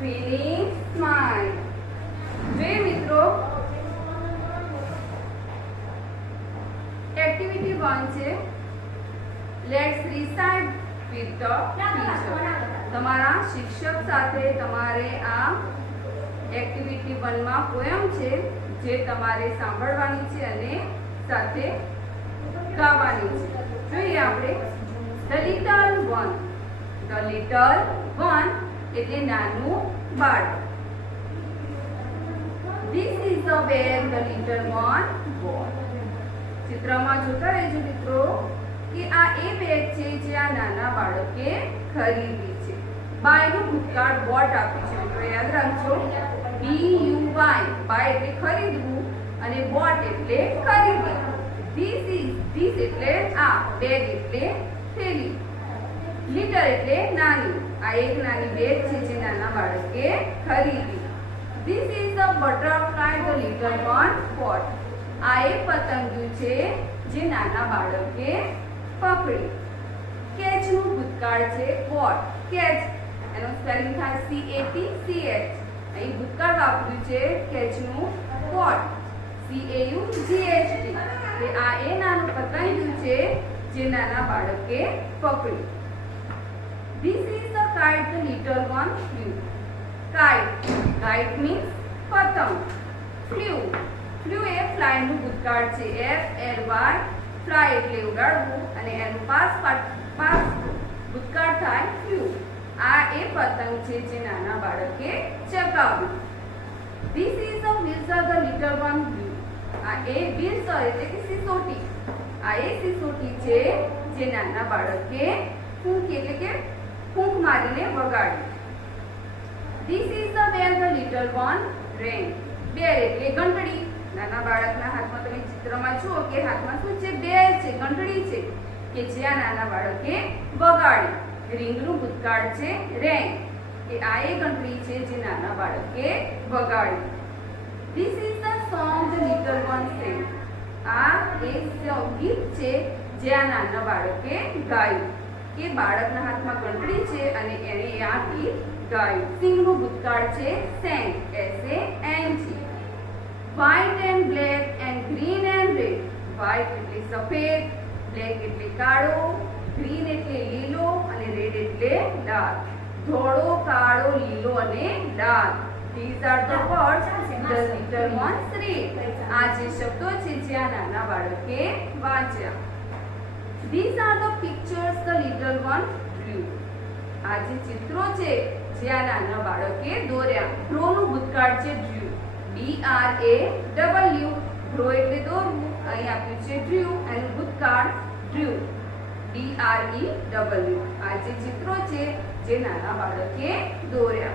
feeling smile. જોઈએ મિત્રો, activity 1 છે let's recite with the teacher. તમારા શિક્ષક સાથે તમારે આ એક્ટિવિટી 1 માં પોયમ છે જે તમારે સાંભળવાની છે અને સાથે ગાવાની છે. જોઈએ આપણે the little one. The little one એટલે નાનું બાળક. This is the where the little one bought. ચિત્રમાં જોતા રહેજો મિત્રો કે આ એ બેગ છે જે આ નાના બાળકે ખરીદી છે. બાય નું ભૂતકાળ બોટ આપ્યું છે મિત્રો, યાદ રાખજો. BUY બાય એટલે ખરીદવું અને બોટ એટલે ખરીદી. This એટલે આ, બેગ એટલે થેલી, લિટર એટલે નાની. આ એક નાની બેગ છે જે નાના બાળકે ખરીદી. This is the butterfly the little one caught. આ એક પતંગિયું છે જે નાના બાળકે પકડી. કેચ નું ભૂતકાળ છે caught. કેચ એનો સ્પેલિંગ થાય CATCH. અહીં ભૂતકાળ વાપર્યું છે કેચ નું caught CAUGHT. કે આ એ નાનું પતંગિયું છે જે નાના બાળકે પકડી. This is the kite the little one flew. Kite means પતંગ. flew એ fly નું ભૂતકાળ છે FLY. fly એટલે ઉડાડવું અને એનું પાસ્ટ ભૂતકાળ થાય flew. આ એ પતંગ છે જે નાના બાળકે ચગાવ્યું. This is the whistle the little one blew. આ એ whistle એટલે કે સિસોટી. આ એ સિસોટી છે જે નાના બાળકે ફૂંક એટલે કે ફૂંક મારીને વગાડી. This is the bell the little one rang. બેલ એટલે ઘંટડી. નાના બાળકના હાથમાં તમે ચિત્રમાં જુઓ કે હાથમાં શું છે? બેલ છે, ઘંટડી છે કે જે આ નાના બાળકે વગાડી. રીંગનું ભૂતકાળ છે રેંગ. કે આ એ ઘંટડી છે જે નાના બાળકે વગાડી. This is the song the little one sang. આ એક ગીત છે જે આ નાના બાળકે ગાયું. કે બાળકના હાથમાં ઘંટડી છે અને એને આ ગીત ગાયું. સિંગનું ભૂતકાળ છે sang SANG. White and black and green and red. White એટલે સફેદ, black એટલે કાળો, green એટલે લીલો અને red એટલે લાલ. ધોળો, કાળો, લીલો અને લાલ. These are the words the little ones read. આ જે શબ્દો છે જે આ નાના બાળકે વાંચ્યા. These are the pictures the little one drew. આ જે ચિત્રો છે જે આ નાના બાળકે દોર્યા. ડ્રો નું ભૂતકાળ છે drew. DRAW. ડ્રો એટલે દોરવું. અહીં આપ્યું છે drew. એનું ભૂતકાળ drew. DREW. આ જે ચિત્રો છે જે નાના બાળકે દોર્યા.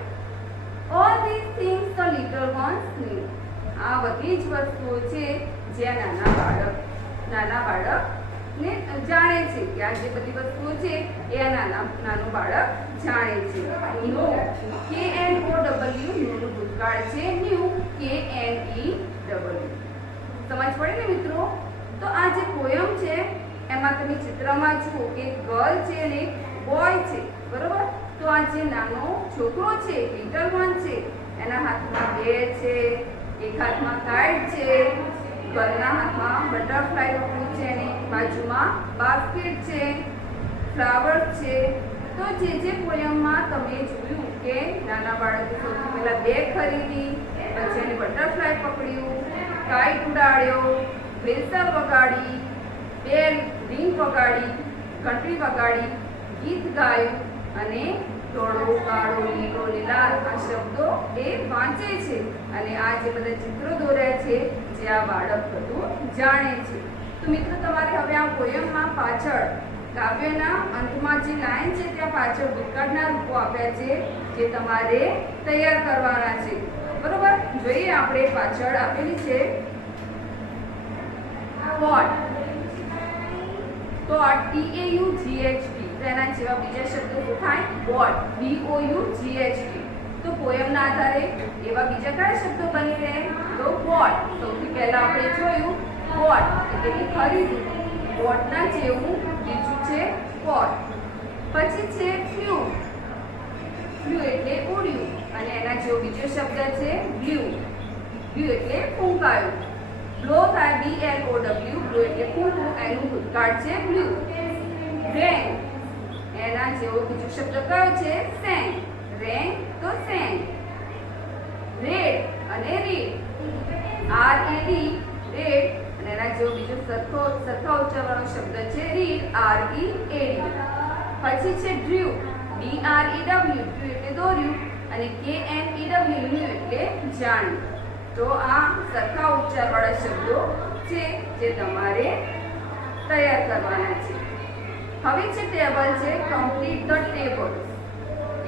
All these things the little ones knew. આ બધી જ વસ્તુઓ છે જે આ નાના બાળક ને જાણે છે કે આ જે બધી વસ્તુઓ છે એ આ નાનું બાળક જાણે છે. નો KNOW નું ભૂતકાળ છે ન્યુ. KNEW. સમજ પડે ને મિત્રો? તો આ જે પોયમ છે એમાં તમે ચિત્રમાં જુઓ કે ગર્લ છે અને બોય છે, બરોબર? તો આ જે નાનો છોકરો છે લિટલ વન છે એના હાથમાં બેગ છે, એક હાથમાં કાઇટ છે, ગર્લના હાથમાં બટરફ્લાય પકડ્યું છે અને બાજુમાં બાસ્કેટ છે, ફ્લાવર્સ છે. તો જે પોયમમાં તમે જોયું કે નાના બાળકે સૌથી પહેલા બેગ ખરીદી, પછી એને બટરફ્લાય પકડ્યું, કાઇટ ઉડાડ્યો, વ્હિસલ વગાડી, બેલ રીંગ વગાડી, ઘંટડી વગાડી, ગીત ગાયું અને ધોળો, કાળો, લીલો, લાલ આ શબ્દો એ વાંચે છે અને આ જે બધા ચિત્રો દોર્યા છે જે આ બાળક બધું જાણે છે. તો મિત્રો તમારે હવે આ પોયમમાં પાછળ કાવ્યના અંતમાં જે લાઈન છે ત્યાં પાછળ ભૂતકાળના રૂપો આપ્યા છે જે તમારે તૈયાર કરવાના છે, બરોબર? જોઈએ આપણે પાછળ આપેલી છે what. તો આ TAUGHT. એના જેવા બીજા શબ્દો શું થાય? બોટ. BOUGHT. તો પોયમના આધારે એવા બીજા કયા શબ્દો બની રહે? તો બોટ. સૌથી પહેલા આપણે જોયું બોટ એટલે કે ખરીદવું. બોટના જેવું બીજું છે બોટ. પછી છે ફ્લ્યુ. ફ્લ્યુ એટલે ઉડ્યું અને એના જેવો બીજો શબ્દ છે બ્લ્યુ. બ્લ્યુ એટલે ફૂંકાયું. બ્લો થાય BLOW, બ્લો એટલે ફૂંકવું, એનું ભૂતકાળ છે બ્લ્યુ. રેન એના જેવો બીજો શબ્દ કયો છે સેંગ. રેન તો સેંગ. રેડ અને રીડ, RED રેડ અને એના જેવો બીજો સરખા ઉચ્ચારવાનો શબ્દ છે રીડ, READ. પછી છે ડ્રીવ, DREW, ડ્રીવ એટલે દોર્યું અને KNEW એટલે જાણ્યું. તો આ સરખા ઉચ્ચારવાળા શબ્દો છે જે તમારે તૈયાર કરવાના છે. હવે છે ટેબલ છે કમ્પ્લીટ ધ ટેબલ.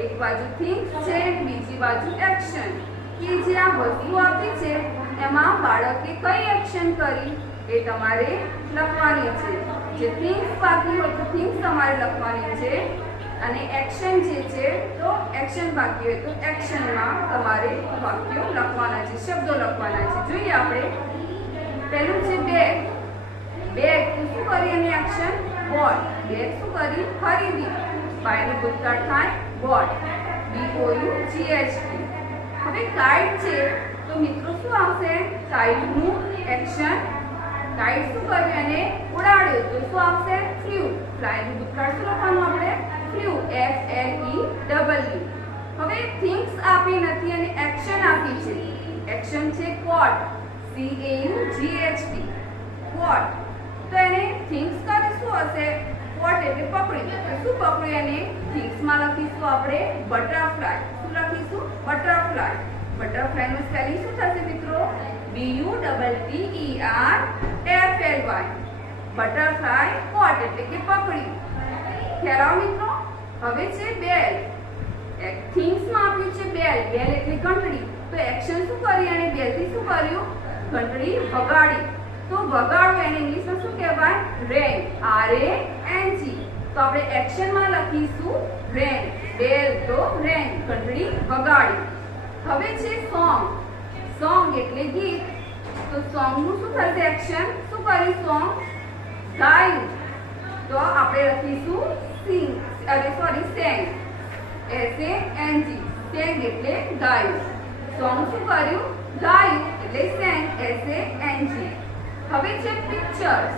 એક બાજુ થિંગ્સ છે, બીજી બાજુ એક્શન. કે જે આ વસ્તુ આપી છે એમાં બાળકે કઈ એક્શન કરી એ તમારે લખવાની છે. જે થિંગ્સ બાકી હોય તો થિંગ્સ તમારે લખવાની છે અને એક્શન જે છે તો એક્શન બાકી હોય તો એક્શનમાં તમારે વાક્યો લખવાના છે, શબ્દો લખવાના છે. જોઈએ આપણે પહેલું છે બેગ. બેગ શું કરી અને એક્શન બોટ. બેગ શું કરી ખરીદી. બાયનું ભૂતકાળ થાય બોટ, BOUGHT. હવે કાઇટ છે તો મિત્રો શું આવશે કાઇટનું એક્શન. કાઇટ શું કર્યું અને ઉડાડ્યું તો શું આવશે ફ્લ્યુ. ફ્લાયનું ભૂતકાળ શું લખવાનું આપણે ફ્લ્યુ, FLEW. હવે થિંગ્સ આપી નથી અને એક્શન આપી છે. એક્શન છે કોટ, CAUGHT, કોટ. તો એને થિંગ્સ કરે શું હશે કોટ એટલે પકડ્યું. શું પકડ્યું એને થિંગ્સમાં લખીશું આપણે બટરફ્લાય. શું લખીશું બટરફ્લાય. બટરફ્લાયનું સ્પેલિંગ શું થશે મિત્રો BUTTERFLY. બટરફ્લાય કોટ એટલે કે પકડ્યું. ખ્યાલ આવો મિત્રો. હવે છે બેલ. થિંગ્સમાં આપ્યું છે બેલ. બેલ એટલે ઘંટડી. તો એક્શન શું કરી અને બેલથી શું કર્યું ઘંટડી વગાડી. તો વગાડવું એને ઇંગ્લિશમાં શું કહેવાય રેંગ, RANG. તો આપણે એક્શનમાં લખીશું રેંગ. બેલ તો રેંગ, ઘંટડી વગાડી. હવે છે સોંગ. સોંગ એટલે ગીત. તો સોંગનું શું થશે એક્શન. શું કર્યું સોંગ ગાયું. તો આપણે લખીશું સિંગ, સેંગ, SANG. સેંગ એટલે ગાયું. સોંગ શું કર્યું ગાયું એટલે સેંગ, SANG. હવે છે પિક્ચર્સ.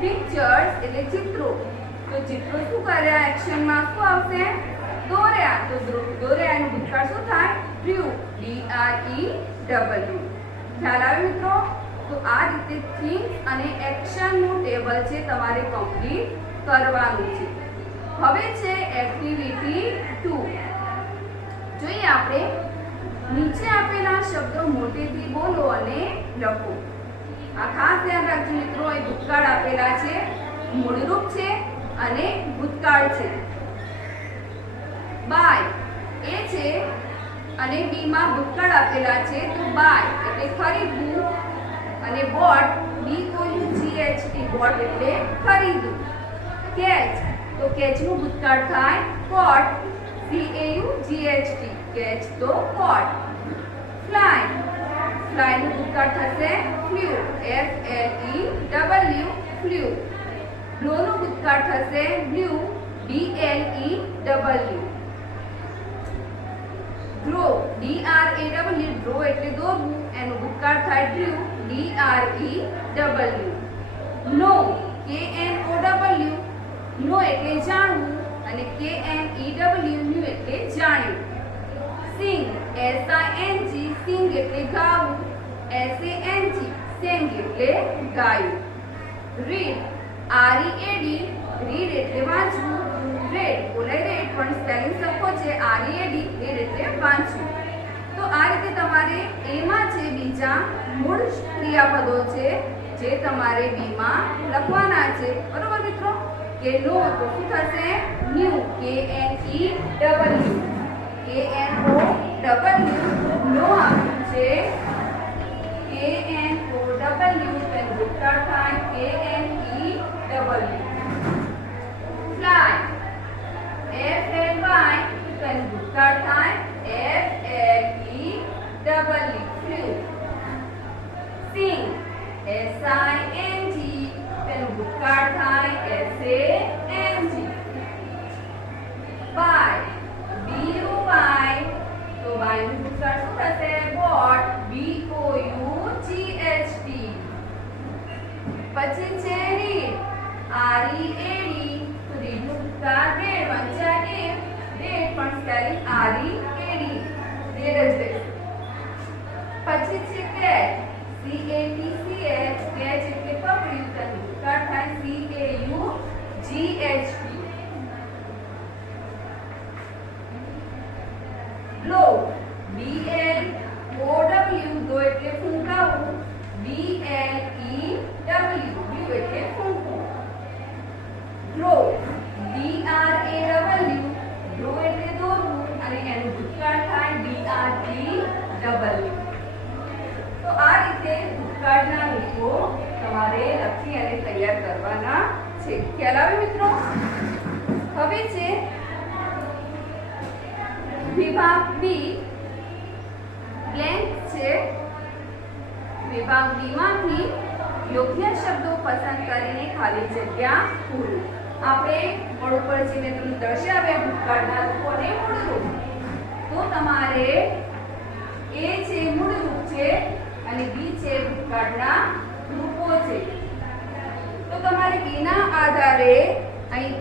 પિક્ચર્સ એટલે ચિત્રો. તો ચિત્રો શું કર્યા એક્શનમાં શું આવશે દોર્યા. તો દોર્યાનું ભૂતકાળ શું થાય ડ્રીવ, DREW. ખ્યાલ આવે મિત્રો. તો આ રીતે થિંગ્સ અને એક્શનનું ટેબલ છે તમારે કમ્પ્લીટ કરવાનું છે. હવે છે એક્ટિવિટી 2. જોઈએ આપણે નીચે આપેલા શબ્દો મોટેથી બોલો અને લખો. આ ખાસ ધ્યાન રાખજો મિત્રો. એ ભૂતકાળ આપેલા છે, મૂળરૂપ છે અને ભૂતકાળ છે. બાય એ છે અને બી માં ભૂતકાળ આપેલા છે તો બાય એટલે ખરીદવું અને બોટ BOUGHT, બોટ એટલે ખરીદવું. કેચ તો કેચનું ભૂતકાળ થાય કોટ, CAUGHT, કેચ તો કોટ. ફ્લાય, ફ્લાયનું ભૂતકાળ થશે ફ્લ્યુ, FLEW, ફ્લ્યુ. બ્લોનું ભૂતકાળ થશે blue, BLEW. Draw, DRAW, draw એટલે દોરવું, એનું ભૂતકાળ થાય ડ્રીવ, DREW. નો, KNOW, નો એટલે જાણવું અને KNEW, ન્યુ એટલે જાણ્યું. સિંગ, SING, સિંગ એટલે ગાવું, SANG, સેંગ એટલે ગાયું. રીડ, READ, રીડ એટલે વાંચવું. રેડ બોલાય રેડ પણ સ્પેલિંગ સરખો છે READ, રેડ એટલે વાંચવું. તો આ રીતે તમારે એમાં છે બીજા મૂળ ક્રિયાપદો છે જે તમારે બીમાં લખવાના છે. બરોબર મિત્રો. કે નો તો શું થશે ન્યુ, KNEW, નો આપ્યું છે KNOW, તેનું ભૂતકાળ થાય KNEW. ફ્લાય, FLY, તેનું ભૂતકાળ થાય FLEW, ફ્લ્યુ. સિંગ, SING, તેનું ભૂતકાળ થાય SANG. બાય, BUY, પછી છે કેચ, CATCH, કેચ એટલે પકડ્યું, તેનો ભૂતકાળ થાય CAUGHT. બ્લો, BLOW, બ્લો એટલે ફૂંકાવું, BLEW, બ્લુ એટલે ફૂંકવું. ડ્રો, DRAW, ડ્રો એટલે દોરવું અને એનું ભૂતકાળ થાય DRTW. તો આ રીતે ભૂતકાળના રૂપો તમારે લખી અને તૈયાર કરવાના છે. ખ્યાલ આવે મિત્રો? હવે છે વિભાગ બી, બ્લેન્ક છે. વિભાગ બી માંથી યોગ્ય શબ્દો પસંદ કરીને ખાલી જગ્યા પૂરો. આપણે બોર્ડ ઉપર જે મેં તમને દર્શાવ્યા ભૂતકાળના રૂપો અને મૂળ રૂપ, તો તમારે એ છે મૂળ રૂપ છે અને બી છે ભૂતકાળના રૂપો છે. તો તમારે એના આધારે અહીં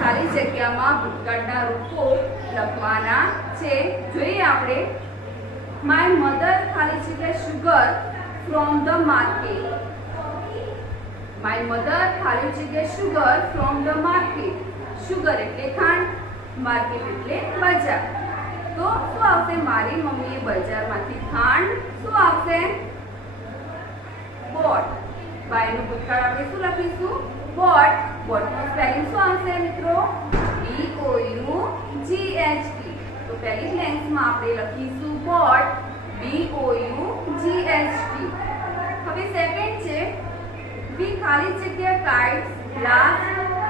ખાલી જગ્યામાં ભૂતકાળના રૂપો લખવાના છે. જોઈએ આપણે. માય મધર ખાલી જગ્યા sugar from the market. My mother ખાલી જગ્યા sugar from the market. Sugar એટલે ખાંડ, માર્કેટ એટલે બજાર. તો શું આવશે? મારી મમ્મીએ બજારમાંથી ખાંડ શું આવશે? બોટ. બાયનું ભૂતકાળ આપણે શું લખીશું? બોટ. બોટનું સ્પેલિંગ શું આવશે મિત્રો? BOUGHT. તો પહેલી લેન્સમાં આપણે લખીશું બોટ, BOUGHT. હવે સેકન્ડ છે બી ખાલી જગ્યા કાઇટ્સ લાસ્ટ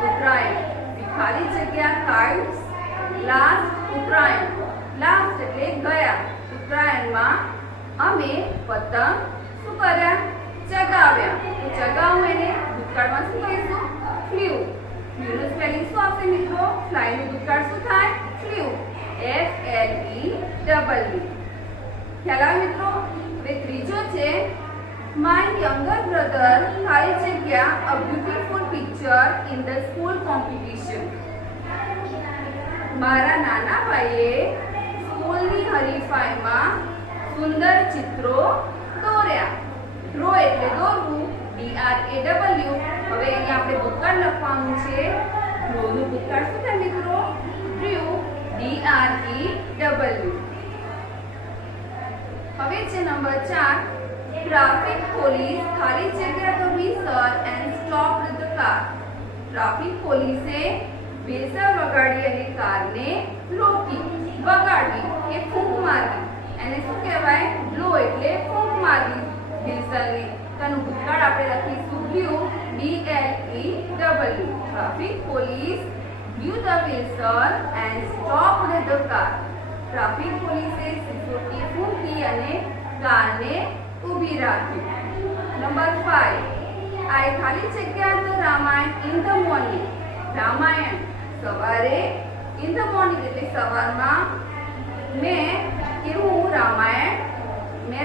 ઉત્તરાયણ. બી ખાલી જગ્યા કાઇટ્સ લાસ્ટ ઉત્તરાયણ. લાસ્ટ એટલે ગયા. ઉત્તરાયણમાં અમે પતંગ શું કર્યા? ચગાવ્યા. તો ચગાવું એને ભૂતકાળમાં શું કહીશું? ફ્લ્યુ. ફ્લ્યુનું સ્પેલિંગ શું આવશે મિત્રો? ફ્લાયનું ભૂતકાળ શું થાય? Flew, FLEW. ખ્યાલ આવે મિત્રો? હવે ત્રીજો છે માય યંગર બ્રધર ખાલી જગ્યા a beautiful picture in the school competition. મારા નાના ભાઈએ સ્કૂલની હરીફાઈમાં સુંદર ચિત્રો દોર્યા. ડ્રો એટલે દોરવું, DRAW. હવે અહીંયા આપણે ભૂતકાળ લખવાનું છે. ડ્રોનું ભૂતકાળ શું થાય મિત્રો? Drew, DREW. હવે છે નંબર 4. ટ્રાફિક પોલીસ ખાલી જગ્યા તો whistle and stopped the car. Traffic પોલીસે વિસલ વગાડી અને કારને રોકી. વગાડવી એ ફૂંક મારવી. એને શું કહેવાય? બ્લો એટલે ફૂંક મારવી વિસલને. તેનું ભૂતકાળ આપણે લખીશું blue, BLEW. Traffic police blew the whistle and stopped the car. Traffic પોલીસે સિસોટી ફૂંકી અને કારને ઊભી રાખી. નંબર 5. આઈ ખાલી જગ્યા the Ramayana in the morning. Ramayana સવારે, ઇન ધ મોર્નિંગ એટલે સવારમાં મેં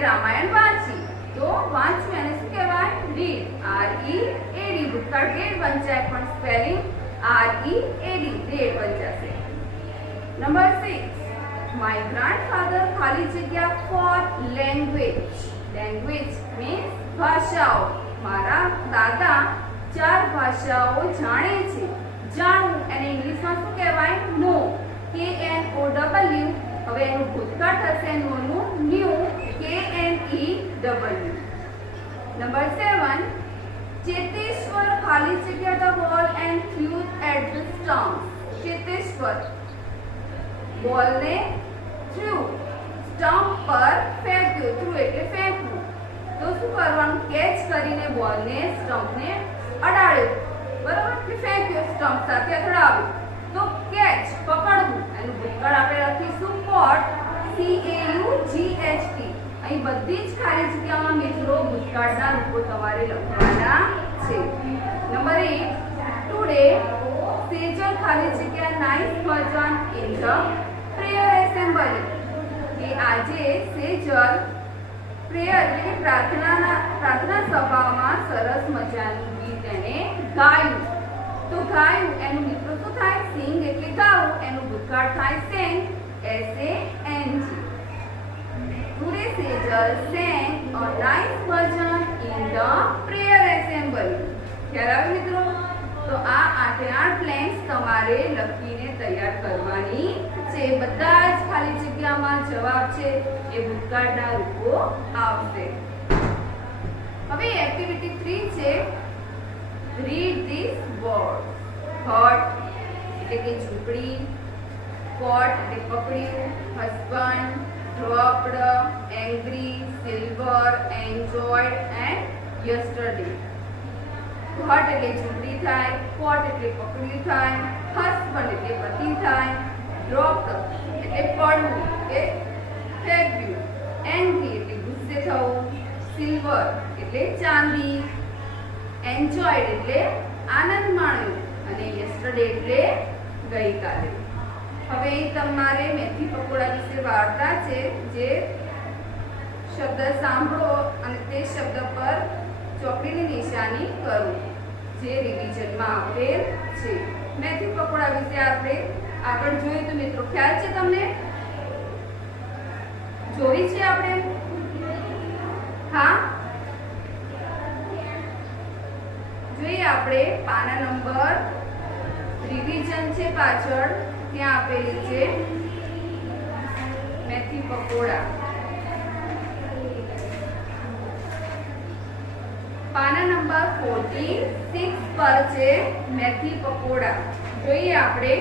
રામાયણ વાંચી. તો વાંચવું એને શું કહેવાય? Read, READ. ભૂતકાળ રેડ વંચાય પણ સ્પેલિંગ READ, રેડ વંચાશે. નંબર 6. માય ગ્રાન્ડફાધર ખાલી જગ્યા ફોર લેંગ્વેજ. લેંગ્વેજ મીન્સ ભાષાઓ. મારા દાદા 4 ભાષાઓ જાણે છે. જાણવું એને ઇંગ્લિશમાં શું કહેવાય? નો, KNOW. હવે એનું ભૂતકાળ થશે નોનું ન્યુ, KNEW. નંબર 7. ચેતેશ્વર ખાલી જગ્યા the ball and threw at the stump. Cheteshwar બોલને થ્યુ, સ્ટમ્પ પર ફેંક્યો. થ્રુ એટલે ફેંકવું. તો શું કરવાનું? કેચ કરીને બોલને સ્ટમ્પને અડાડ્યો. બરાબર? કે ફેંક્યો, સ્ટમ્પ સાથે અથડાવ્યો. તો કેચ પકડવું. એનું ભૂતકાળ આપણે લખીશું કોટ, CAUGHT. અહીં બધી જ ખાલી જગ્યામાં મિત્રો ભૂતકાળના રૂપો તમારે લખવાના છે. નંબર 8. ટુડે સેજલ ખાલી જગ્યા nice Bhajan in the prayer assembly. કે આજે સેજલ પ્રેયર એટલે પ્રાર્થના સભામાં સરસ મજાનું ગીત એને ગાયું. તો ગાયું એનું મિત્રો શું થાય? સિંગ એટલે ગાવું. એનું ભૂતકાળ થાય sang, SANG. Today Sejal sang a nice version in the prayer assembly. ખ્યાલ આવે મિત્રો? તો આ 8 પ્લેન્સ તમારે લખીને તૈયાર કરવાની છે. બધા જ ખાલી જગ્યામાં જવાબ છે એ ભૂતકાળના રૂપો આવશે. હવે એક્ટિવિટી 3 છે રીડ ધીસ વર્ડ્સ. હટ એટલે કે ઝૂંપડી, કોટ એટલે પકડ્યું, husband, dropped, angry, silver, enjoyed and yesterday. હટ એટલે ઝૂંપડી થાય, કોટ એટલે પકડ્યું થાય, હસબન્ડ એટલે પતિ થાય, dropped એટલે પડવું કે ફેંક્યું, angry એટલે ગુસ્સે થવું, silver એટલે ચાંદી, enjoyed એટલે આનંદ માણ્યો અને yesterday એટલે ગઈકાલે. હવે તમારે મેથી પકોડા વિશે વાર્તા છે જે શબ્દ સાંભળો અને તે શબ્દ પર ચોકડીની નિશાની કરો જે રિવિઝનમાં આપેલ છે. મેથી પકોડા વિશે આપણે આગળ જોયું તો મિત્રો ખ્યાલ છે તમને? જોઈ છે આપણે? હા, જોઈએ આપણે પાના નંબર રિવિઝન છે પાછળ ત્યાં આપેલી છે મેથી પકોડા. પાના નંબર 46 પર છે મેથી પકોડા. જોઈએ આપણે.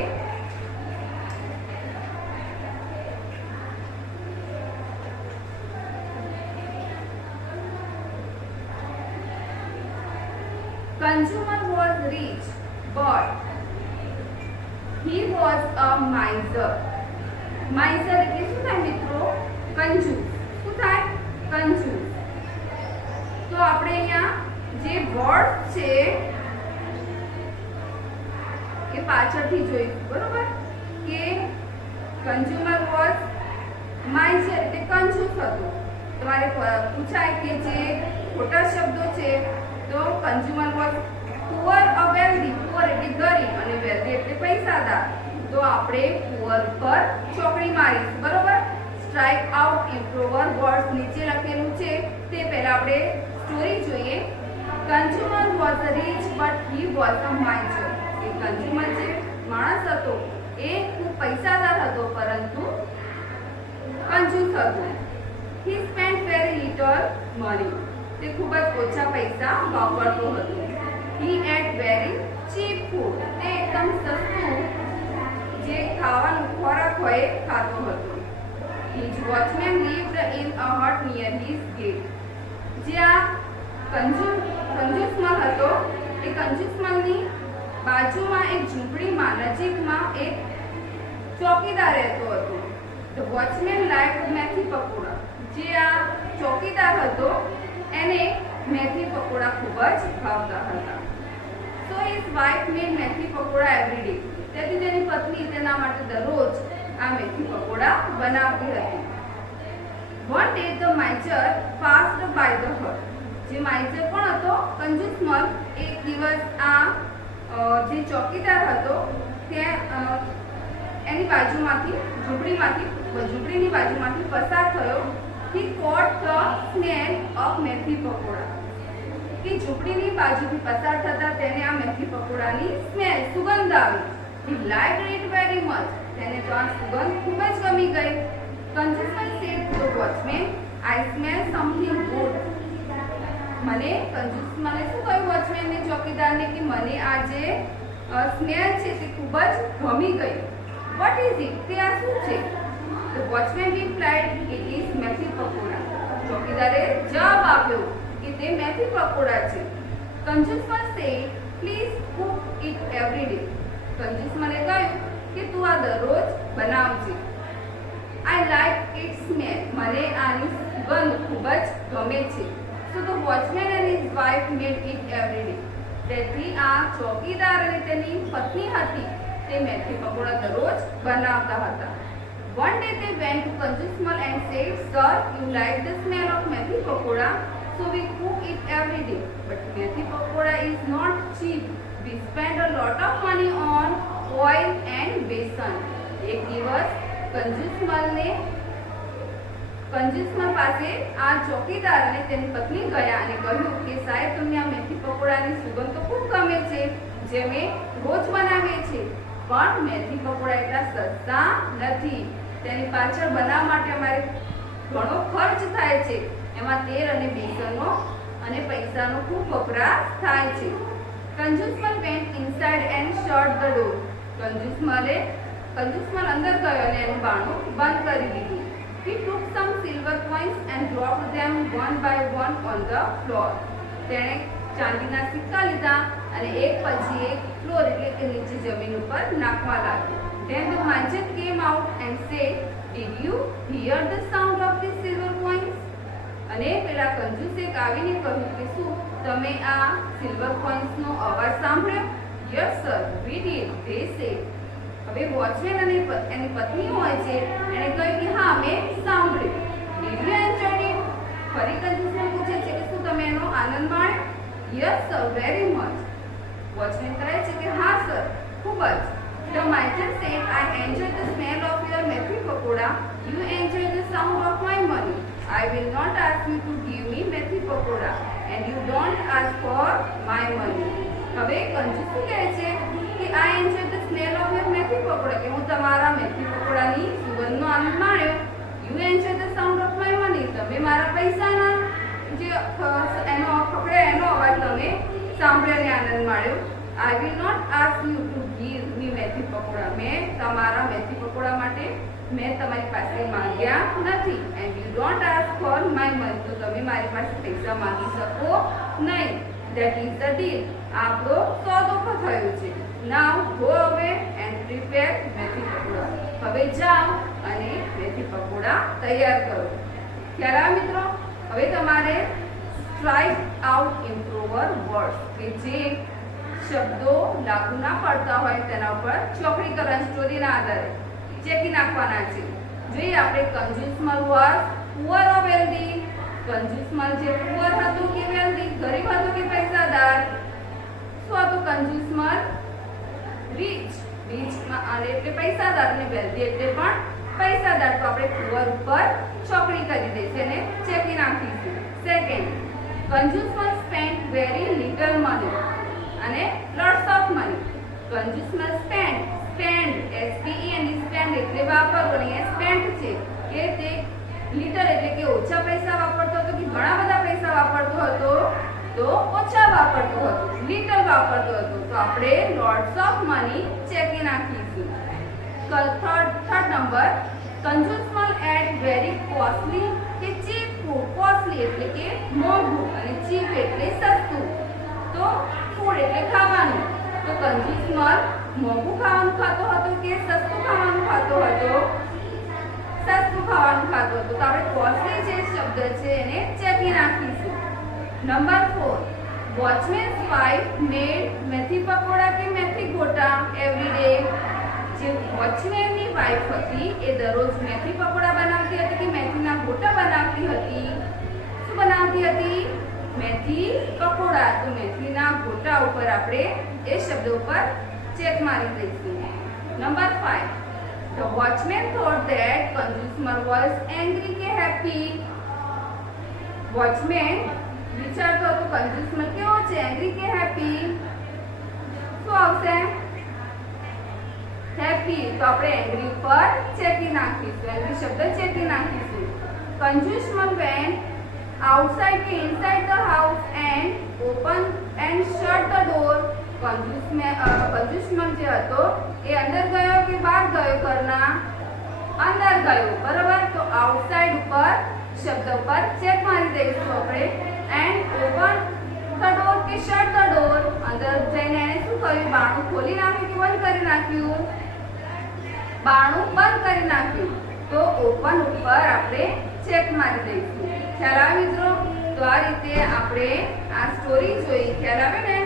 Consumer was rich, but he was a miser. Miser એટલે શું થાય મિત્રો? કંજૂસ. શું થાય? કંજૂસ. તો આપણે અહીંયા જે વર્ડ છે એ પાછળથી જોઈશું, બરોબર? કે કન્ઝ્યુમર વોઝ માઇઝર એટલે કંજૂસ હતું. તમારે પૂછાય કે જે ખોટા શબ્દો છે તો consumer was poor or wealthy. Poor એટલે ગરીબ અને વેલ્ધી એટલે પૈસાદાર. તો આપણે પુઅર પર ચોકડી મારીશું, બરોબર? સ્ટ્રાઇક આઉટ ઇમ્પ્રોવર વર્ડ્સ નીચે લખેલું છે તે પહેલા આપણે સ્ટોરી જોઈએ. Consumer was rich but he was a miser. એ કન્ઝ્યુમર જે માણસ હતો એ ખૂબ પૈસાદાર હતો પરંતુ કંજૂસ હતો. હી સ્પેન્ટ વેરી લિટલ મની. તે ખૂબ જ ઓછા પૈસા વાપરતો હતો. હી એટ વેરી ચીપ ફૂડ. તે એકદમ સસ્તું જે ખાવાનું ખોરાક હોય એ ખાતો હતો. His watchman lived in a hut near his gate. જે આ કંજૂસમલ હતો એ કંજૂસમલની બાજુમાં એક ઝૂંપડીમાં નજીકમાં એક ચોકીદાર રહેતો હતો. The watchman liked મેથી પકોડા. જે આ ચોકીદાર હતો એને મેથી પકોડા ખૂબ જ ભાવતા હતા. So his wife made મેથી પકોડા every day. તેથી તેની પત્ની તેના માટે દરરોજ આ મેથી પકોડા બનાવતી હતી. One day the miser passed by the hut. જે માઇઝર કોણ હતો? કંજૂસમલ. એક દિવસ આ જે ચોકીદાર હતો તે એની બાજુમાંથી ઝૂંપડીની બાજુમાંથી પસાર થયો. He caught the smell of મેથી પકોડા. કે ઝૂંપડીની બાજુથી પસાર થતા તેને આ મેથી પકોડાની સ્મેલ સુગંધ આવી. He liked it very much. તેને તો આ સુગંધ ખૂબ જ ગમી ગઈ. Consumer said to the watchman, I smell something good. મને કંજૂસમલે શું કહ્યું વોચમેનને, ચોકીદારને, કે મને આ જે સ્મેલ છે તે ખૂબ જ ગમી ગઈ. What is it? તે આ શું છે? The watchman replied, it is મેથી પકોડા. ચોકીદારે જવાબ આપ્યો કે તે મેથી પકોડા છે. Consumer said, please cook it every day. કંજૂસમલે કહ્યું કે તું આ દરરોજ બનાવજે. I like its smell. મને આની સુગંધ ખૂબ જ ગમે છે. So the watchman and his wife made it every day. તેથી આ ચોકીદાર અને તેની પત્ની હતી તે મેથી પકોડા દરરોજ બનાવતા હતા. One day they went to Conjusmal and said, Sir, you like the smell of methi pakoda, so we cook it every day. But methi pakoda is not cheap. We spend a lot of money on oil and besan. એક દિવસ કંજુસમલને કંજૂસમાં પાસે આ ચોકીદાર અને તેની પત્ની ગયા અને કહ્યું કે સાહેબ, તમને આ મેથી પકોડાની સુગંધ તો ખૂબ ગમે છે, જે અમે રોજ બનાવીએ છીએ, પણ મેથી પકોડા એટલા સસ્તા નથી. તેની પાછળ બનાવવા માટે અમારે ઘણો ખર્ચ થાય છે. એમાં તેલ અને બેસનનો અને પૈસાનો ખૂબ વપરાશ થાય છે. Kanjusmal went inside and shut the door. Kanjusmal અંદર ગયો અને એનું બારણું બંધ કરી દીધું. He took some silver coins and dropped them one by one on the floor. તેણે ચાંદીના સિક્કા લીધા અને એક પછી એક ફ્લોર એટલે કે નીચે જમીન ઉપર નાખવા લાગ્યો. Then the merchant came out and said, "Did you hear the sound of these silver coins?" અને પેલા કંજૂસે આવીને કહ્યું કે શું તમે આ સિલ્વર કોઇન્સનો અવાજ સાંભળ્યો? Yes sir, we did, they said. હવે વોચમેન અને એની પત્ની હોય છે, એણે કહ્યું કે હા, મેં સાંભળ્યું. Did you enjoy it? ફરી કંજૂસને પૂછે છે કે શું તમે એનો આનંદ માણ્યો? Yes sir, very much. Watchman કહે છે કે હા સર, ખૂબ જ. The merchant said, "I enjoy the smell of your methi pakoda. You enjoy the sound of my money. I will not ask you to give me methi pakoda, and you don't ask for my money." હવે કંજૂસ કહે છે કે I enjoy the smell of your methi pakoda, કે હું તમારા મેથી પકોડાની સુગંધનો આનંદ માણ્યો. You enjoy the sound of my money. તમે મારા પૈસાના જે એનો અવાજ તમે સાંભળ્યો અને આનંદ માણ્યો. I will not ask you to give me methi pakoda. મેં તમારા મેથી પકોડા માટે મેં તમારી પાસે માંગ્યા નથી. And you don't ask for my money. તો તમે મારી પાસે પૈસા માંગી શકો નહીં. That is the deal. આપણો સોદો થયો છે. Now go away and prepare methi pakoda. હવે જાઓ અને મેથી પકોડા તૈયાર કરો. ખ્યાલ આવે મિત્રો? હવે તમારે સ્ટ્રાઇક આઉટ ઇમ્પ્રોવર વર્ડ્સ કે જે શબ્દો લાગુ ના પડતા હોય તેના ઉપર ચોકડીકરણ સ્ટોરીના આધારે ચેકી નાખવાના છે. જોઈએ આપણે કંજૂસમલ વોઝ પુઅર ઓર વેલ્ધી. કંજૂસમલ જે પુઅર હતું કે વેલ્ધી, ગરીબ હતું કે પૈસાદાર? શું હતું કંજૂસમલ? રીચ. રીચમાં એટલે પૈસાદાર અને વેલ્ધી એટલે પણ પૈસાદાર. તો આપણે પુઅર ઉપર ચોકડી કરી દઈશું અને ચેકી નાખીશું. Second, Kanjusmal spent very little money અને lots of money. Kanjusmal spend SPEND spend એટલે વાપરવું અને સ્પેન્ટ છે કે તે લિટલ એટલે કે ઓછા પૈસા વાપરતો હતો કે ઘણા બધા પૈસા વાપરતો હતો? તો ઓછા વાપરતો હતો, લિટલ વાપરતો હતો. તો આપણે lots of money ચેકી નાખીશું. Third number, Kanjusmal ate very costly કે ચીપ ફૂડ. કોસ્ટલી એટલે કે મોંઘું અને ચીપ એટલે સસ્તું. તો ફૂડ એટલે ખાવાનું. તો કંજૂસમલ મોંઘું ખાવાનું ખાતો હતો કે સસ્તું ખાવાનું ખાતો હતો? સસ્તું ખાવાનું ખાતો હતો. તો આપણે કોસ્ટલી જે શબ્દ છે એને ચેકી નાખીશું. નંબર 4, વોચમેન્સ વાઇફ મેડ મેથી પકોડા કે મેથી ગોટા એવરી ડે. જે વોચમેનની વાઇફ હતી એ દરરોજ મેથી પકોડા બનાવતી હતી કે મેથીના ગોટા બનાવતી હતી? શું બનાવતી હતી? મેથી પકોડા. તો મેથીના ગોટા ઉપર આપણે એ શબ્દ ઉપર ચેક મારી દઈશું. Number 5, the watchman thought that consumer was angry કે happy. વોચમેન વિચારતો હતો કંજૂસમલ કેવો છે, એંગ્રી કે હેપી? શું આવશે? હેપી. તો આપણે એંગ્રી ઉપર ચેકી નાખીશું, એંગ્રી શબ્દ ચેકી નાખીશું. કંજૂસમલ વેન્ટ outside કે inside the house and open and shut the door. કંજૂસમલ જે હતો એ અંદર ગયો કે બહાર ગયો? ઘરના અંદર ગયો. બરાબર. તો આઉટસાઇડ ઉપર શબ્દ ઉપર ચેક મારી દઈશું આપણે. એન્ડ ઓપન ધ ડોર કે શટ ધ ડોર? અંદર જઈને એને શું કર્યું? બારણું ખોલી નાખ્યું કે બંધ કરી નાખ્યું? બારણું બંધ કરી નાખ્યું. તો ઓપન ઉપર આપણે ચેક મારી દઈશું. ખ્યાલ આવે મિત્રો? તો આ રીતે આપણે આ સ્ટોરી જોઈ. ખ્યાલ આવે ને?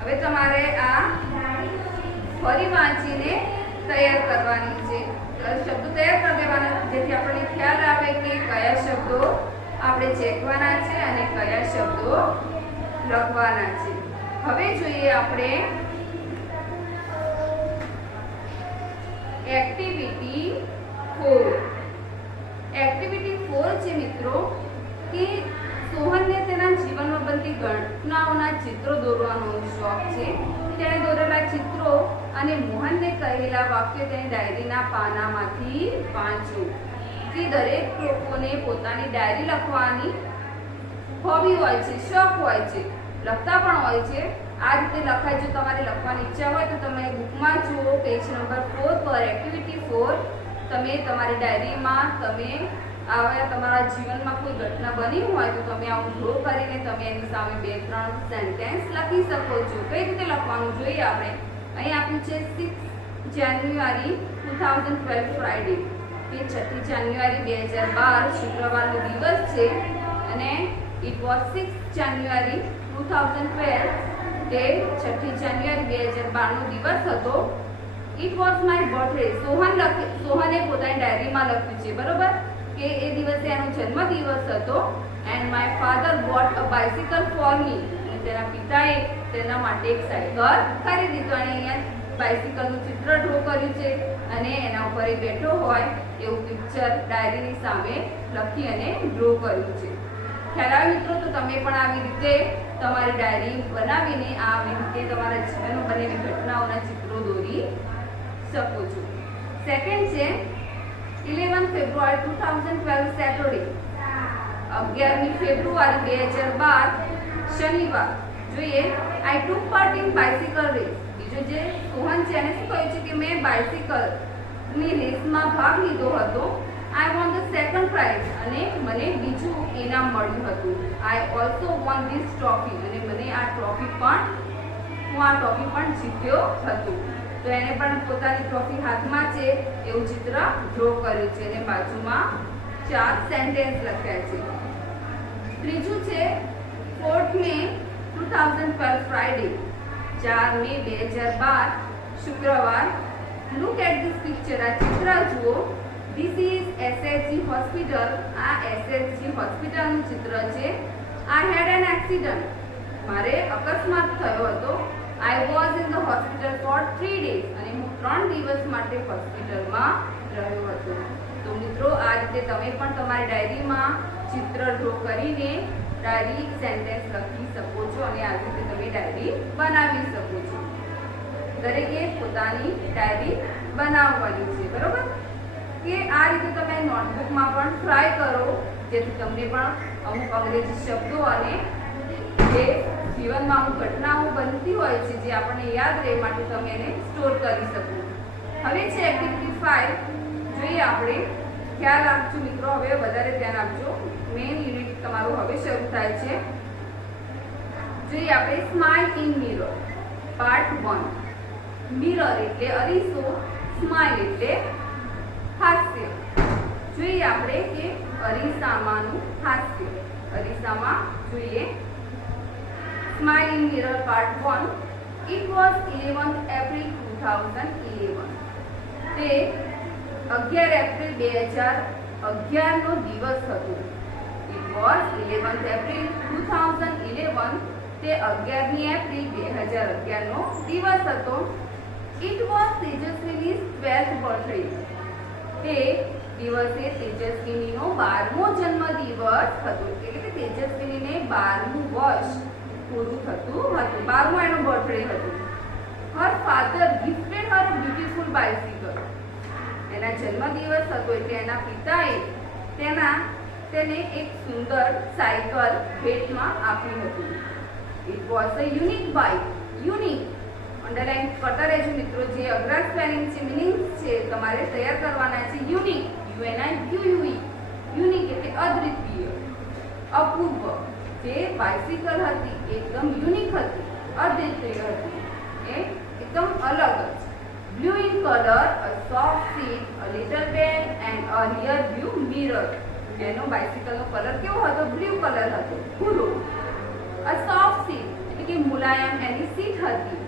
હવે તમારે આ ફરી વાંચીને તૈયાર કરવાની છે. શબ્દો તૈયાર કરી દેવાના જેથી આપણને ખ્યાલ આવે કે કયા શબ્દો આપણે ચેકવાના છે અને કયા શબ્દો લખવાના છે. હવે જોઈએ આપણે એક્ટિવિટી 4. એક્ટિવિટી 4 છે મિત્રો કે સોહનને તેના જીવનમાં બનતી ઘટનાઓના ચિત્રો દોરવાનો શોખ છે. તેણે દોરેલા ચિત્રો અને મોહનને કહેલા વાક્યો તેની ડાયરીના પાનામાંથી વાંચો. કે દરેક લોકોને પોતાની ડાયરી લખવાની હોબી હોય છે, શોખ હોય છે, લખતા પણ હોય છે. આ રીતે લખાય. જો તમારે લખવાની ઈચ્છા હોય તો તમે બુકમાં જુઓ પેજ નંબર 4 પર એક્ટિવિટી 4 તમે તમારી ડાયરીમાં તમે આવા તમારા જીવનમાં કોઈ ઘટના બની હોય તો તમે આવું ડ્રો કરીને તમે એની સામે 2-3 સેન્ટેન્સ લખી શકો છો. કઈ રીતે લખવાનું જોઈએ આપણે. અહીં આપ્યું છે 6 જાન્યુઆરી 2012 ફ્રાઈડે કે 6 જાન્યુઆરી 2012 શુક્રવારનો દિવસ છે અને ઇટ વોઝ 6 જાન્યુઆરી 2012 તે 6 જાન્યુઆરી 2012 નો દિવસ હતો. It was my birthday. સોહને પોતાની ડાયરીમાં લખ્યું છે બરોબર કે એ દિવસે એનો જન્મદિવસ હતો. And my father bought a bicycle for me. અને તેના પિતાએ તેના માટે એક સાયકલ ખરીદી. તો એને અહીંયા બાઇસિકલનું ચિત્ર ડ્રો કર્યું છે અને એના ઉપર એ બેઠો હોય એવું પિક્ચર ડાયરીની સામે લખી અને ડ્રો કર્યું છે. ખ્યાલ આવે મિત્રો? તો તમે પણ આવી રીતે તમારી ડાયરી બનાવીને આવી રીતે તમારા જીવનમાં બનેલી ઘટનાઓના ચિત્રો દોરી શકો છો. સેકન્ડ છે 11 ફેબ્રુઆરી 2012 સેટરડે. 11મી ફેબ્રુઆરી 2012 શનિવાર. જોઈએ આઈ ટુક પાર્ટ ઇન બાઇસિકલ રેસ. બીજો જે સોહન છે એને શું કહ્યું છે કે મેં બાઇસિકલની રેસમાં ભાગ લીધો હતો. I won the second prize. અને મને બીજું ઇનામ મળ્યું હતું. I also won this trophy. અને મને આ ટ્રોફી પણ જીત્યો હતો. તો એને પણ પોતાની ટ્રોફી હાથમાં છે એવું ચિત્ર ડ્રો કર્યું છે અને બાજુમાં 4 સેન્ટેન્સ લખ્યા છે. ત્રીજું છે 4th મે 2012 ફ્રાઈડે. 4 મે 2012 શુક્રવાર. Look at this picture. આ ચિત્ર જુઓ. This is SHG hospital. આ એસએચજી હોસ્પિટલનું ચિત્ર છે. I had an accident. મારે અકસ્માત થયો હતો. I was in the hospital for 3 days. અને હું 3 દિવસ માટે હોસ્પિટલમાં રહ્યો હતો. તો મિત્રો આ રીતે તમે પણ તમારી ડાયરીમાં ચિત્ર ડ્રો કરીને ડાયરી સેન્ટેન્સ લખી શકો છો અને આ રીતે તમે ડાયરી બનાવી શકો છો. દરેકે પોતાની ડાયરી બનાવવાની છે બરોબર. કે આ રીતે તમે નોટબુકમાં પણ ટ્રાય કરો જેથી તમને પણ અમુક અંગ્રેજી શબ્દો અને જે જીવનમાં અમુક ઘટનાઓ બનતી હોય છે જે આપણને યાદ રહે માટે તમે એને સ્ટોર કરી શકો. હવે છે એક્ટિવિટી 5. જોઈએ આપણે. ખ્યાલ રાખજો મિત્રો. હવે વધારે ધ્યાન આપજો. મેઇન યુનિટ તમારું હવે શરૂ થાય છે. જોઈએ આપણે smile in mirror part 1. Mirror એટલે અરીસો, સ્માઇલ એટલે હાસ્ય. જોઈએ આપણે કે અરીસામાંનું હાસ્ય. અરીસામાં જોઈએ smile in mirror part 1. It was 11th April 2011. તે 11 એપ્રિલ 2011 નો દિવસ હતો. It was 11th April 2011. તે 11મી એપ્રિલ 2011 નો દિવસ હતો. It was Tejaswini's 12th birthday. તે દિવસે તેજસ્વીનીનો 12મો જન્મદિવસ હતો. એટલે કે તેજસ્વીનીને 12મું વર્ષ પૂરું થતું હતું. 12મો એનો બર્થડે હતો. Her father gifted her beautiful bicycle. એના જન્મદિવસ હતો એટલે એના પિતાએ તેને એક સુંદર સાયકલ ભેટમાં આપી હતી. It was a unique bike. Unique underline કરતા રહેજો મિત્રો. જે અઘરા સ્પેલિંગ છે, મિનિંગ છે તમારે તૈયાર કરવાના છે. Unique UNIQUE. યુનિક એટલે અદ્વિતીય, અપૂર્વ. જે બાઇસિકલ હતી એકદમ યુનિક હતી, અદ્વિતીય હતી, એ એકદમ અલગ જ. Blue in colour, a soft seat, a little bag and a rear view mirror. એનો બાઇસિકલનો કલર કેવો હતો? બ્લુ કલર હતો, ભૂરો. અ સોફ્ટ સીટ એટલે કે મુલાયમ એની સીટ હતી.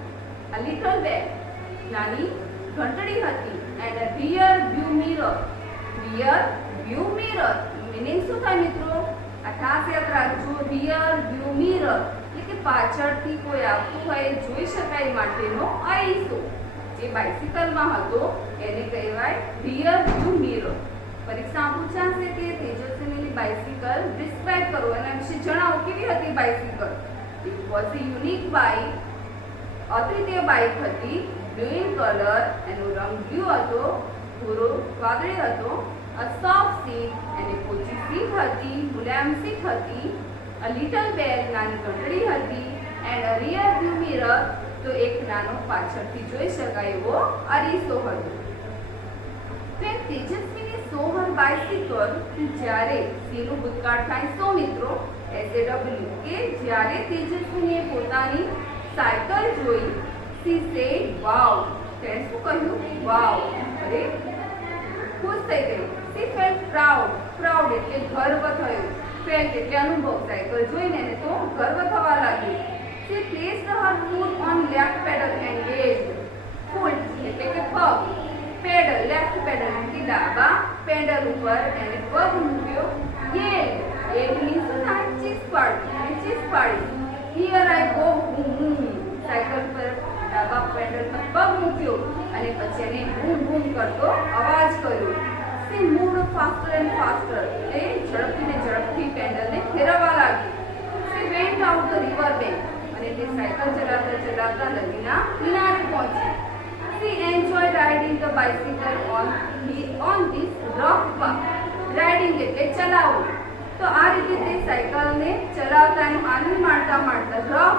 અ લિટલ બેગ નાની ઘંટડી હતી. And a rear view mirror. Rear view mirror meaning શું થાય મિત્રો? આ ખાસ યાદ રાખજો. રિયર વ્યૂ મિરર એટલે કે પાછળથી કોઈ આવતું હોય એ જોઈ શકાય માટેનો અરીસો. જે બાઇસિકલમાં હતો એને કહેવાય રિયર વ્યૂ મિરર. પરીક્ષામાં પૂછાશે કે તેજસ્વીની બાઇસિકલ ડિસ્ક્રાઇબ કરો, એના વિશે જણાવો કેવી હતી bicycle. It was a unique bike, અદ્વિતીય બાઇક હતી, બ્લુ ઇન કલર, એનો રંગ બ્લુ હતો, ભૂરો વાદળી હતો, અ સોફ્ટ સીટ, એની પોચી સીટ હતી, મુલાયમ સીટ હતી, અ લિટલ બેલ, નાની ઘંટડી હતી, and a rear view mirror, તો એક નાનો પાછળથી જોઈ શકાય એવો અરીસો હતો. When Tejaswini saw her bicycle, જ્યારે સીનું ભૂતકાળ થાય સો મિત્રો SAW કે જ્યારે તેજસ્વીને પોતાની સાયકલ જોઈ, she said wow, તેણે શું કહ્યું? wow, અરે ખુશ થઈ ગઈ. she felt proud એટલે ગર્વ થયો, felt એટલે અનુભવ, સાયકલ જોઈને એને તો ગર્વ થવા લાગ્યો. she placed her foot on left pedal and gazed. foot એટલે કે પગ, પેડલ લેફ્ટ પેડલ એટલે ડાબા પેડલ ઉપર એને પગ મૂક્યો. yelled means ચીસ પાડી. here I go સાયકલ પર ડાબા પેડલ પર પગ મૂક્યો અને પછી એને બૂમ કરતો અવાજ કર્યો. she moved faster and faster એટલે ઝડપથી પેડલને ફેરવવા લાગી. she went out the river bank અને તે સાયકલ ચલાવતા નદીના કિનારે પહોંચી. she enjoyed riding the bicycle on this rough path. riding એટલે ચલાવવું. તો આ રીતે તે સાયકલને ચલાવતાનો આનંદ માણતા રફ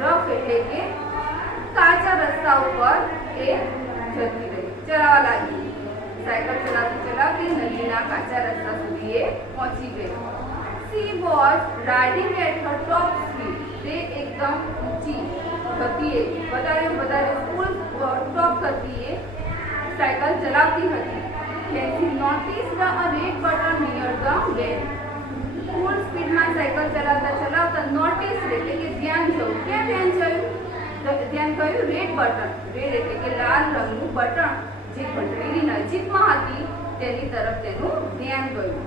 રફ એટલે કે કાચા રસ્તા ઉપર એ જતી રહી, ચલાવવા લાગી. સાયકલ ચલાવતી નદીના કાચા રસ્તા સુધી એ પહોંચી ગઈ. she was riding at her top speed. તે એકદમ ઊંચી ગતિએ વધારે ફૂલ ટોપ ગતિએ સાયકલ ચલાવતી હતી. Then she noticed a red button near the gate. ફૂલ સ્પીડમાં સાયકલ ચલાવતા નોટિસ એટલે કે ધ્યાન થયું. ક્યાં ધ્યાન થયું? Red button. રેડ એટલે કે લાલ રંગનું બટન જે ઘંટડીની નજીકમાં હતી તેની તરફ તેનું ધ્યાન ગયું.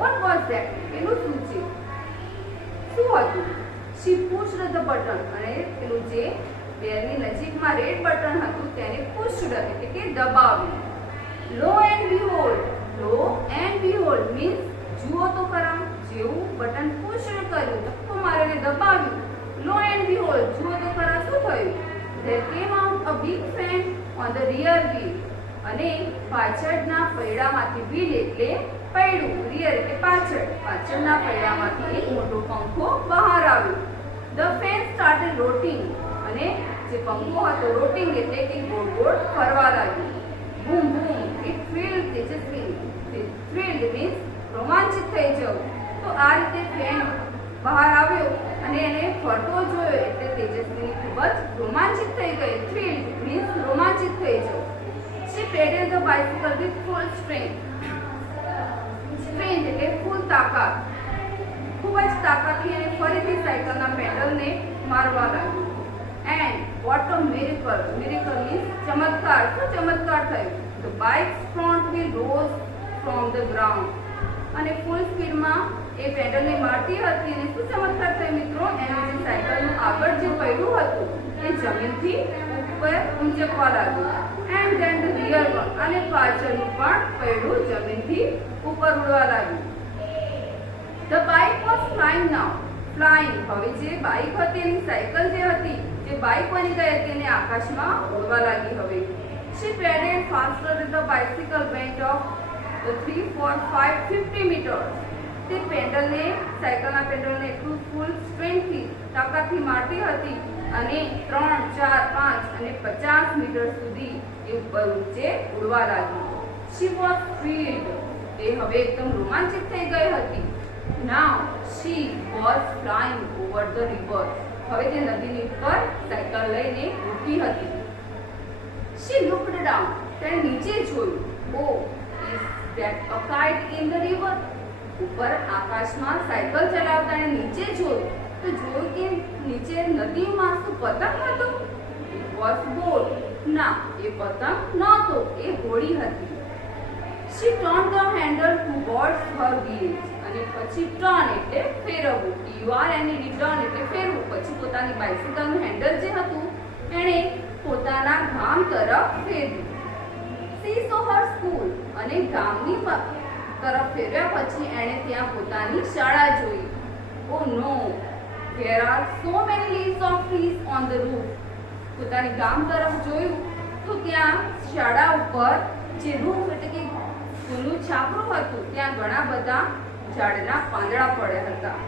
What was that? એનું શું છે? શું હતું? She pushed the button અને પેલું જે બેલની નજીકમાં રેડ બટન હતું તેને pushed એટલે કે દબાવ્યું. Lo and behold means જુઓ તો ખરા, જેવું બટન પુશ કર્યું, ધક્કો મારીને દબાવ્યું. Lo and behold જુઓ તો ખરા શું થયું? There came out a big fan on the rear wheel. અને પાછળના પૈડામાંથી wheel એટલે પૈડું, rear એટલે પાછળના પૈડામાંથી એક મોટો પંખો બહાર આવ્યો. The fan started rotating અને જે પંખો હતો રોટિંગ એટલે કે ગોળ ફરવા લાગ્યો. Boom it thrilled તેજસ્વી. thrilled means રોમાંચિત થઈ જવું. તો આ રીતે ફેન બહાર આવ્યો અને એને ફરતો જોયો એટલે તેજસ્વી ખૂબ જ રોમાંચિત થઈ ગઈ. thrilled means રોમાંચિત થઈ જવું. she pedaled the bicycle with full strength. strength એટલે ફૂલ તાકાત, ખૂબ જ તાકાતથી એને ફરીથી સાયકલના પેડલને મારવા લાગ્યું. and what a miracle means ચમત્કાર. શું ચમત્કાર થયો? the bike's front wheel rose from the ground. અને ફૂલ સ્પીડમાં એ પેડલને મારતી હતી અને શું ચમત્કાર થયો મિત્રો? એનું જે સાયકલનું આગળ જે પૈડું હતું એ જમીનથી ઉપર ઊંચકવા લાગ્યું. and then the rear one અને પાછળનું પણ પૈડું જમીનથી ઉપર ઉડવા લાગ્યું. the bike was flying now. હવે જે બાઇક હતી એની સાયકલ જે હતી જે બાઇક બની ગઈ હતી એને આકાશમાં ઉડવા લાગી. હવે she pedaled faster and the bicycle went off the 3, 4, 5, 50 meters. તે સાયકલના પેડલને એટલું ફૂલ સ્ટ્રેન્થથી તાકાતથી મારતી હતી અને 3, 4, 5 અને 50 મીટર સુધી એ ઉપર ઊંચે ઉડવા લાગી. she was thrilled. તે હવે એકદમ રોમાંચિત થઈ ગઈ હતી. now she was flying over the river. હવે તે નદીની ઉપર સાયકલ લઈને ઉડતી હતી. she looked down. તેણે નીચે જોયું. oh, is that a kite in the river? ઉપર આકાશમાં સાયકલ ચલાવતા એને નીચે જોયું તો જોયું કે નીચે નદીમાં શું પતંગ હતો? it was boat. ના, એ પતંગ નહોતો, એ હોડી હતી. she turned the handle towards her wheels. અને પછી ટર્ન એટલે ફેરવવું. અને રિટર્ન એટલે ફેરવું. પછી પોતાની બાઇસિકલનું હેન્ડલ જે હતું એણે પોતાના ગામ તરફ ફેરવ્યું. She saw her school અને ગામની તરફ ફેરવ્યા પછી એણે ત્યાં પોતાની શાળા જોઈ. Oh no, there are so many leaves of trees on the roof. પોતાની ગામ તરફ જોયું તો ત્યાં શાળા ઉપર જે રૂફ એટલે કે સ્કૂલનું છાપરું હતું ત્યાં ઘણા બધા ઝાડના પાંદડા પડ્યા હતા.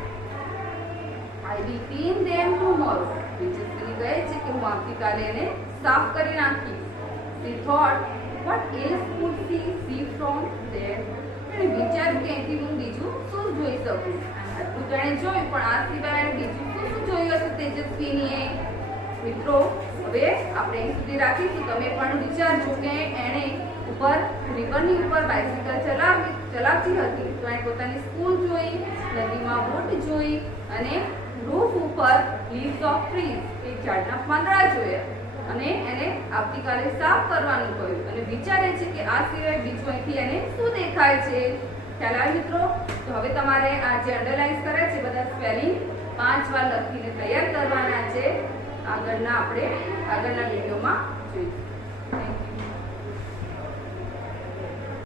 I will clean them tomorrow. તેજસ્વીની કહે છે કે હું આવતીકાલે એને સાફ કરી નાખીશ. She thought, what else could she see from there? એણે વિચાર્યું કે અહીંથી હું બીજું શું જોઈ શકું. આટલું તો એણે જોયું પણ આ સિવાય એણે બીજું શું જોયું હશે તેજસ્વીનીએ. મિત્રો હવે આપણે અહીં સુધી રાખીશું. તમે પણ વિચારજો કે એણે ઉપર રિવરની ઉપર બાઇસિકલ ચલાવતી હતી તો એણે પોતાની સ્કૂલ જોઈ, નદીમાં બોટ જોઈ અને રૂફ ઉપર લીવ્સ ઓફ ટ્રીઝ એક ઝાડના પાંદડા જોયા અને એને આવતીકાલે સાફ કરવાનું કહ્યું અને વિચારે છે કે આ સિવાય બીજું અહીંથી એને શું દેખાય છે. ખ્યાલ આવે મિત્રો? તો હવે તમારે આ જે અંડરલાઇન કર્યા છે બધા સ્પેલિંગ 5 વાર લખીને તૈયાર કરવાના છે. આગળના વિડીયોમાં જોઈશું.